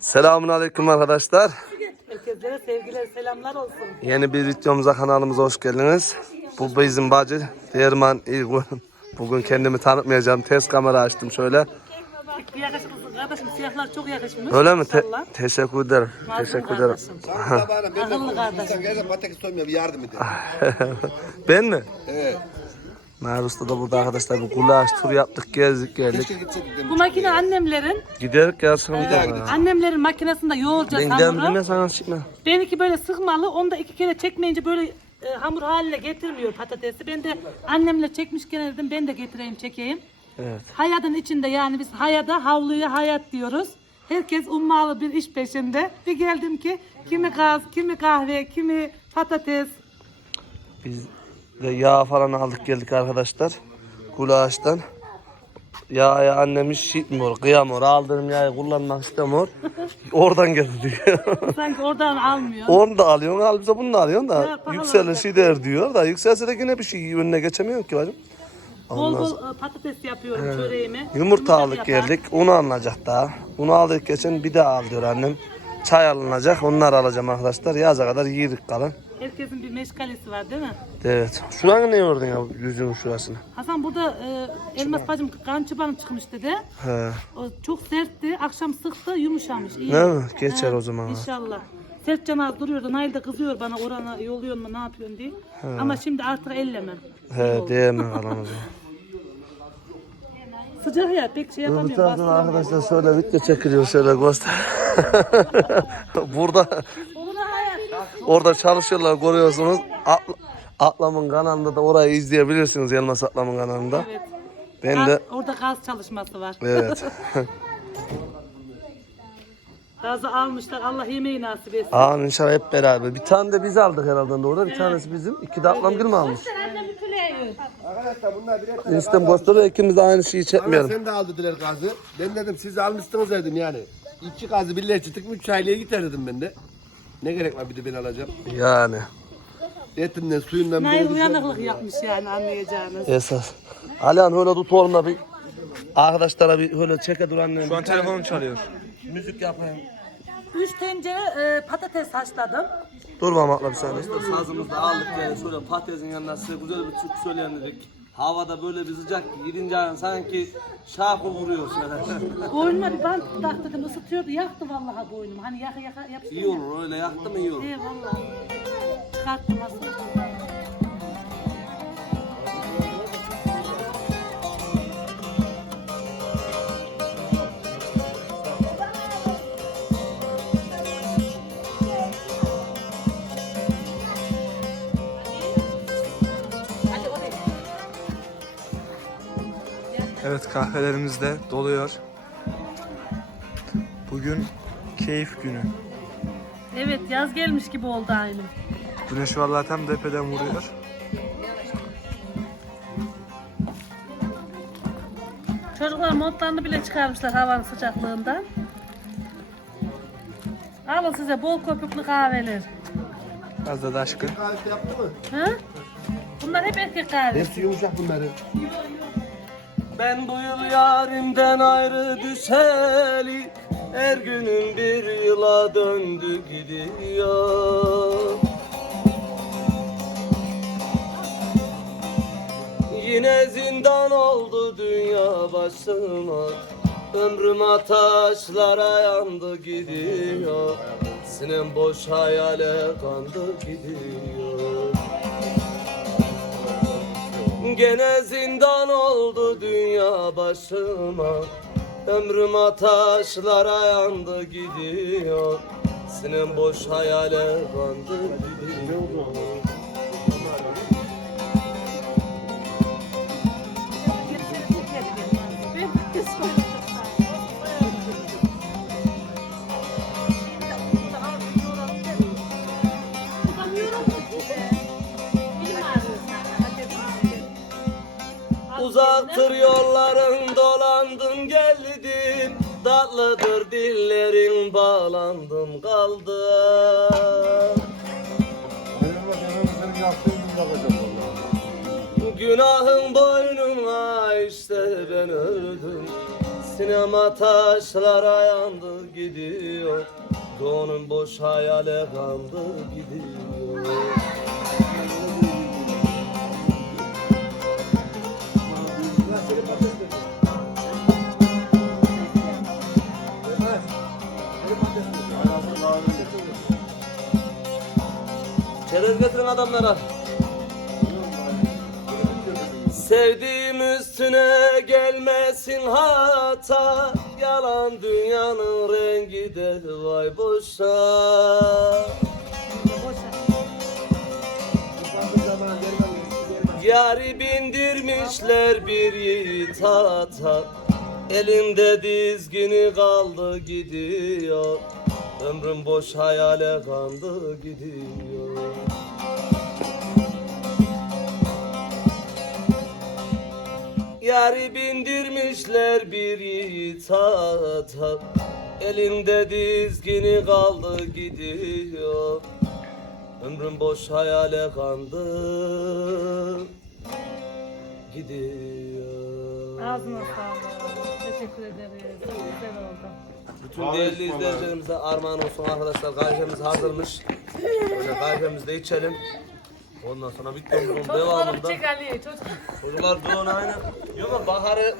Selamun aleyküm arkadaşlar. Herkese sevgiler, selamlar olsun. Yeni bir videomuza kanalımıza hoş geldiniz. Bu bizim bacı Derman İlgun. Bugün kendimi tanıtmayacağım. Ters kamera açtım şöyle. Yakışıklısın kardeşim, siyahlar çok yakışmış. Öyle mi? Te- teşekkür ederim. Mazlum Teşekkür ederim. kardeşim. Bana ben de Akıllı kardeşim. Sen gelsen patates soymuyor bir yardım edin. ben mi? Evet. Mahir Usta da burada arkadaşlar. Bu gulaş tur yaptık gezdik geldik. Keşke gitseydik dedim. Bu makine annemlerin, Giderik ya sonra. daha gidelim. annemlerin makinesinde yoğuracağız Ben giderim hamuru. dinle sana çıkma. Benimki böyle sıkmalı, onu da iki kere çekmeyince böyle e, hamur haline getirmiyor patatesi. Ben de annemle çekmişken dedim ben de getireyim çekeyim. Evet. Hayatın içinde yani biz hayada havluya hayat diyoruz. Herkes ummalı bir iş peşinde. Bir geldim ki kimi gaz, kimi kahve, kimi patates. Biz yağ falan aldık geldik arkadaşlar. Gulaştan. Yağı annem hiç şişmiyor, kıyamıyor. Aldığım yağı kullanmak istemiyor. Oradan geldi diyor. Sanki oradan almıyor. Onu da alıyorsun, al bize bunu da alıyorsun da Ya, olacak. şey der diyor da yükselse de yine bir şey önüne geçemiyor ki bacım. Bol bol e, patates yapıyorum çöreğime. Yumurta aldık geldik, unu alınacak daha. Unu aldık geçen bir daha al diyor annem. Çay alınacak, onları alacağım arkadaşlar. Yaza kadar yiyirik kalın. Herkesin bir meşgalesi var değil mi? Evet. Şuranı ne yordun ya yüzünün şurasını? Hasan burada e, elmas bacım kan çıbanı çıkmış dedi. He. O çok sertti. Akşam sıktı yumuşamış. İyi. Ne mi? Geçer He, o zaman. İnşallah. Sert canaz duruyordu. Nail de kızıyor bana orana yolluyor mu ne yapıyorsun diye. Ama şimdi artık elleme. He diyemem zaman. Sıcak ya pek şey yapamıyorum. taraftan bastıramıyorum. arkadaşlar şöyle video çekiliyor şöyle göster. Burada. Orada çalışıyorlar görüyorsunuz. Atla, Atlamın kanalında da orayı izleyebilirsiniz Yılmaz Atlamın kanalında. Evet. Ben de Gaz- orada gaz çalışması var. evet. Gazı almışlar. Allah yemeği nasip etsin. Amin inşallah hep beraber. Bir tane de biz aldık herhalde orada. Bir tanesi bizim. İki de Atlam Gül mü almış? Arkadaşlar bunlar birer tane Eniştem gösteriyor ikimiz de aynı şeyi Ama çekmeyelim. sen de al dediler gazı. Ben dedim siz almışsınız dedim yani. İki gazı birleştirdik üç aileye gider dedim ben de. Ne gerek var bir de ben alacağım. Yani Etinden suyundan Nail bir uyanıklık yapmış yani anlayacağınız. esas. Alihan öyle tut oğlum da bir arkadaşlara bir öyle çeke dur annem. Şu an telefonum çalıyor. müzik yapayım. Üç tencere e, patates haşladım. Dur mamakla bir saniye. Sazımızı da aldık yani şöyle patatesin yanına size güzel bir türkü söyleyen dedik. Havada böyle bir sıcak ki gidince sanki şarkı vuruyor şöyle. Boynuma bir bant taktım ısıtıyordu yaktı vallahi boynumu. Hani yaka yaka yapıştı. iyi olur öyle yaktı mı iyi olur. İyi vallahi. Çıkarttım aslında. Evet kahvelerimiz de doluyor. Bugün keyif günü. Evet yaz gelmiş gibi oldu aynı. Güneş vallahi tam tepeden vuruyor. Çocuklar montlarını bile çıkarmışlar havanın sıcaklığından. Alın size bol köpüklü kahveler. Az da aşkı. Kahvesi yaptı mı? Hı? Bunlar hep erkek kahvesi. Hepsi yumuşak bunların. Ben bu yıl yarimden ayrı düşeli Her günüm bir yıla döndü gidiyor. Yine zindan oldu dünya başıma Ömrüm taşlara yandı gidiyor. Sinem boş hayale kandı gidiyor Gene zindan oldu dünya başıma. Ömrüm taşlara yandı gidiyor. Sinem boş hayale kandı gidiyor Tatlıdır dillerin bağlandım kaldım Senin yaptığın gibi bakacağım vallahi. Günahın boynuna işte ben öldüm. Sinema taşlara yandı gidiyor. Doğunun boş hayale kandı gidiyor Çerez getirin adamlara. Sevdiğim üstüne gelmesin hata. Yalan dünyanın rengi de vay boşa. Yari bindirmişler bir yiğit ata. Elinde dizgini kaldı gidiyor Ömrüm boş hayale kandı gidiyor. Yari bindirmişler bir yiğit ata Elinde dizgini kaldı gidiyor. Ömrüm boş hayale kandı Gidiyor. Ağzına sağlık. Teşekkür ederiz. Çok güzel oldu. Bütün değerli izleyicilerimize armağan olsun arkadaşlar Kahvemiz hazırmış Böyle kahvemizi de içelim Ondan sonra videomuzun Çocukları devamında çek Ali. Çocuk. Çocuklar aynı. Yok mu baharı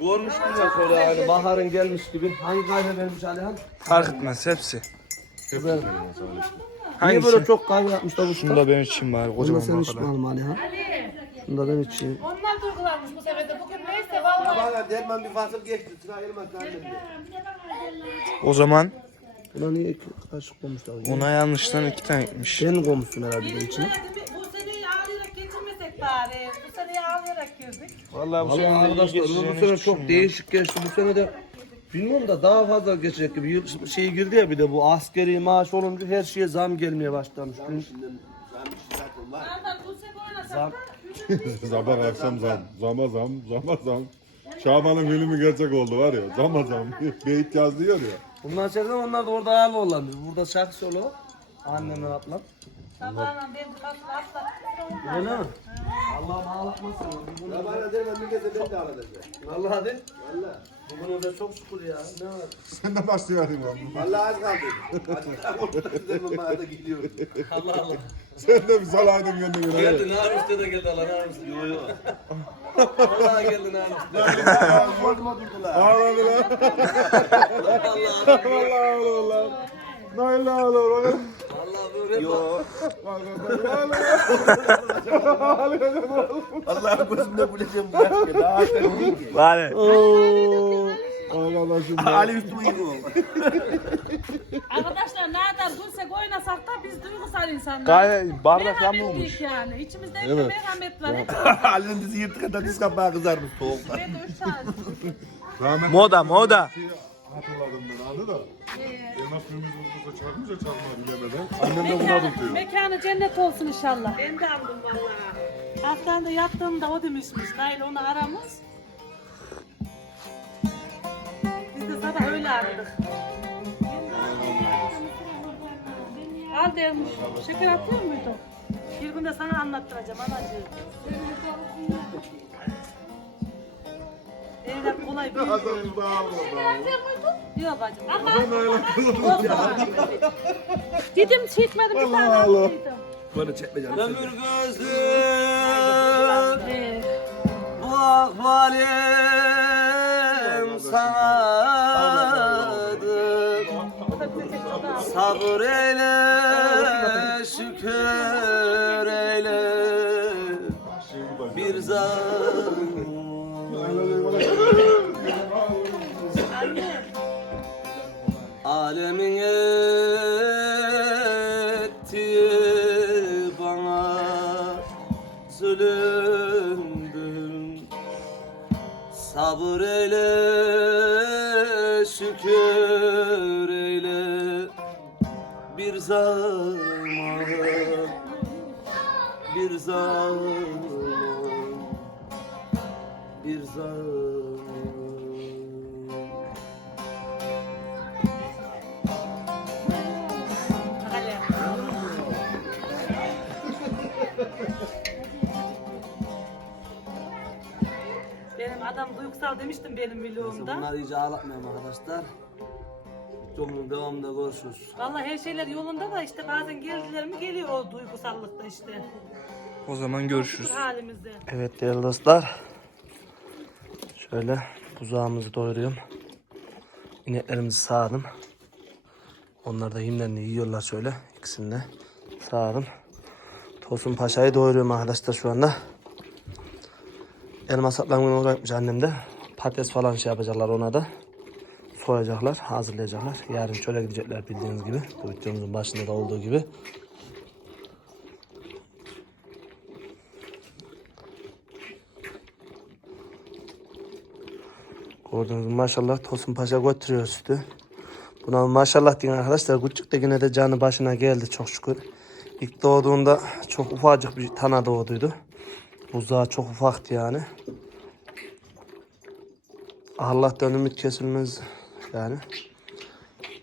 görmüştüm ya şöyle yani baharın gelmiş gibi. Hangi kahve vermiş Alihan? Fark etmez hepsi. Güzel. Niye Hangisi? böyle çok kahve yapmışlar bu Şunu da benim için bari Bunu da kocaman sen içme kadar. hanım Alihan. Şunu da ben içeyim. Onlar duygulanmış bu sefer de. Bugün neyse vallahi. Bana derman bir fasıl geçti. Sıra elmas annem diye. O zaman Buna niye iki kaşık koymuşlar? ona yanlıştan iki tane gitmiş. Sen koymuşsun herhalde de içine. Bu seneyi ağlayarak geçirmesek bari. Bu seneyi ağlayarak girdik. Vallahi Vallahi arkadaşlar bu sene çok değişik geçti. Bu sene de bilmiyorum da daha fazla geçecek gibi. Yıl şey girdi ya bir de bu askeri maaş olunca her şeye zam gelmeye başlamış. Dün Nereden bulsak oynasak zam Sabah akşam zam, zama zam, zama zam. Şaban'ın filmi gerçek oldu var ya, zama zam. Beyit yaz diyor ya. Bunlar içeride onlar da orada ağırlı olan. Burada şarkı solo. Annemle ablam. Sabahla ben kalkıp atlattım. Öyle mi? Allah'ım ağlatmasın. Ya bana derman bir gece ben de ağladım. Vallahi hadi. Valla. Bugün de çok şükür ya. Ne var? Sen de başlayalım abi. Valla az kaldı. Derman bana da gidiyor. Allah Allah. Sen de bir salaydın kendine. Geldi Narus'ta da geldi Allah Narus. Yo yo. Vallahi geldi Narus. Bozma durdular. Ağladı lan. Vallahi ağladı lan. Nail ağladı lan. Vallahi böyle Yo. Ağladı. Allah'ın gözünde bulacağım bu aşkı. Daha aşkı değil ki. Bari. Arkadaşım Ali üstüme oldu. Arkadaşlar nereden bulsak oynasak da biz duygusal insanlar. Kahve bardak Merhametliyik yanmamış. yani. İçimizde hep Evet. merhamet var. Hep Ali'nin dizi yırtık kadar diz kapağı kızarmış soğukta. Üç saat. Moda moda. Hatırladım ben adı da. Elmas kırmızı usta çarpmış ya çarpma bilemeden. Annem de buna tutuyor. Mekanı cennet olsun inşallah. Ben de aldım vallahi. Hastanede yattığımda o demişmiş. Nail onu aramış. Biz de sabah öyle aradık. Al dermiş. Şeker atıyor muydun? Bir gün de sana anlattıracağım anacığım. Evlat kolay bir Hasan daha ağladı. Yok bacım. Ama Dedim çekmedim bir tane Allah. aldıydım. Böyle çekmeyeceğim. Ömür gözlüm bu ahvalim sanadır Sabır eyle Sabır Duygusal demiştim benim vlogumda. Bunları iyice ağlatmayalım arkadaşlar. Videomun devamında görüşürüz. Vallahi her şeyler yolunda da işte bazen geldiler mi geliyor o duygusallıkta işte. O zaman görüşürüz. Halimizde. Evet değerli dostlar. Şöyle buzağımızı doyuruyorum. İneklerimizi sağdım. Onlar da yemlerini yiyorlar şöyle. İkisini de sağdım. Tosun Paşa'yı doyuruyorum arkadaşlar şu anda. Elma saplamını uğraşmış annem de. Patates falan şey yapacaklar ona da. Soyacaklar, hazırlayacaklar. Yarın çöle gidecekler bildiğiniz gibi. Bu videomuzun başında da olduğu gibi. Gördüğünüz maşallah Tosun Paşa götürüyor sütü. Buna maşallah deyin arkadaşlar. Küçük de yine de canı başına geldi çok şükür. İlk doğduğunda çok ufacık bir tane doğduydu. Buzağı çok ufaktı yani. Allah'tan ümit kesilmez yani.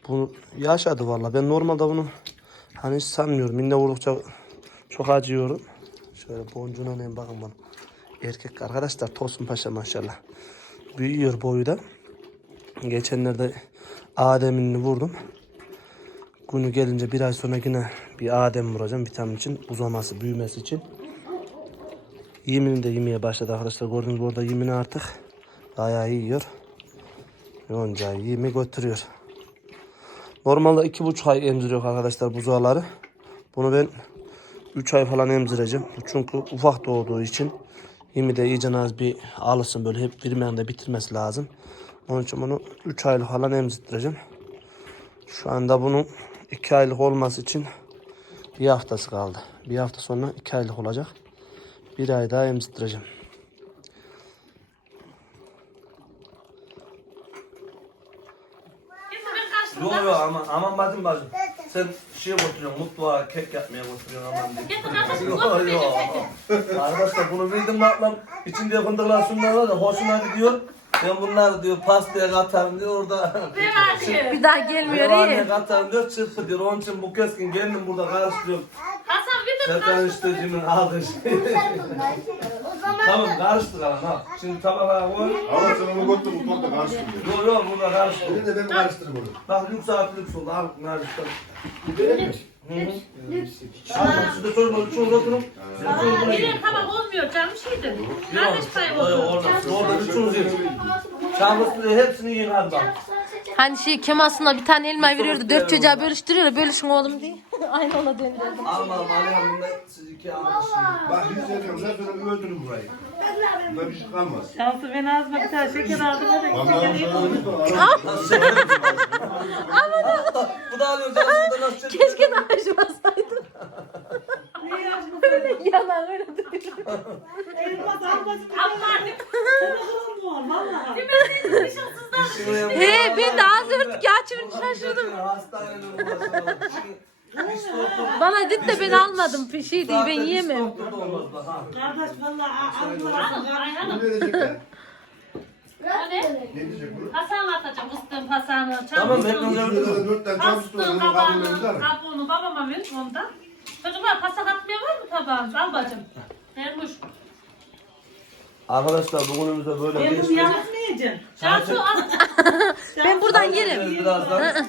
Bunu yaşadı valla. Ben normalde bunu hani hiç sanmıyorum. Minde vurdukça çok acıyorum. Şöyle boncuğuna ne bakın bana. Erkek arkadaşlar Tosun Paşa maşallah büyüyor boyu da. Geçenlerde Adem'ini vurdum. Günü gelince bir ay sonra yine bir Adem vuracağım vitamin için. Uzaması, büyümesi için. Yemini de yemeye başladı arkadaşlar. Gördüğünüz gibi orada yemini artık bayağı yiyor. Yonca yemi götürüyor. Normalde iki buçuk ay emziriyor arkadaşlar buzağları. Bunu ben 3 ay falan emzireceğim. Çünkü ufak doğduğu için yemi de iyice az bir alışsın böyle hep bir anda bitirmesi lazım. Onun için bunu 3 aylık falan emzireceğim. Şu anda bunun 2 aylık olması için bir haftası kaldı. Bir hafta sonra 2 aylık olacak. Bir ay daha Yok yok aman aman bacım bacım. Sen şey götürüyorsun mutfağa kek yapmaya götürüyorsun aman diye. Yok yok. Arkadaşlar bunu bildim bakmam. İçinde fındıklar şunlar var da hoşuna gidiyor. Ben bunları diyor pastaya katarım diyor orada. Bir daha gelmiyor iyi. Revaniye katarım diyor çırpı diyor. Onun için bu keskin kendim burada karıştırıyorum. Hasan bir de Serkan aldığı şey. Tamam karıştır lan ha. Şimdi tabaklara koy. Ama sen onu götür mutfakta karıştırıyor. Yok yok burada karıştır. Bir de ben karıştırırım onu. Bak lüks saat lüks oldu. Al karıştır. Verelim mi? Tamam siz de çocuklar üçünüz oturun. Siz de çocuklar yiyin. bir tabak olmuyor canım şeydi. Kardeş payı oldu. Orada, orada üçünüz yiyin. Çabuk hepsini yiyin hadi bak. Hani şey Kemal Sunal bir tane elma veriyordu. Dört çocuğa bölüştürüyor. Bölüşün oğlum diye. Aynı ona döndürdüm. Almadım Alihamdülillah siz iki arkadaşsınız. Bak biz sonra bir öldürün burayı. Bunda bir şey kalmaz. Şansı ben ağzıma bir tane şeker aldım. Sana Bu da alıyor. Bu da nasıl çekiyor? Keşke daha açmasaydım. Yalan öyle duruyor. Elmas almasın. Vallahi. He ben de ağzı örtük şaşırdım. Hastanede. Hiç doktor- Bana dedi de ben almadım. Bir şey değil ben yiyemem. Kardeş vallahi almasın. Ne? Hani? Diyecek bunu? Hasan atacağım ıstığım Hasan'ı. Tamam ben Şurada da dört tane kabağını, edildi kabuğunu babama ver ondan. Çocuklar pasak atmaya var mı tabağınız? Al bacım. Vermiş. Arkadaşlar bugünümüzde böyle Ben bunu yapmayacağım. Cansu at. Ben buradan yerim. Birazdan.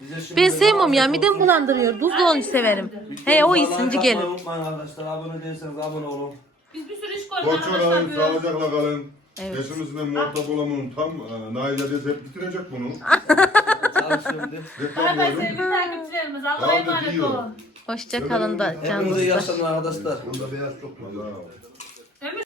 Bize şimdi Ben sevmem ya midem bulandırıyor. Buzlu olunca severim. He o isinci Like atmayı gelin. Unutmayın arkadaşlar abone değilseniz abone olun. Biz bir sürü iş koyduk arkadaşlar. ayın böyle. sağlıcakla kalın. Evet. Peşimizden muhatap olamanın tam e, Nail hep bitirecek bunu. Çalışıyorum diye. Bay bay sevgili takipçilerimiz. Allah'a Daha da emanet olun. Hoşça kalın da Hepinize iyi canınızda. akşamlar arkadaşlar. Bunda beyaz çok var. Allah.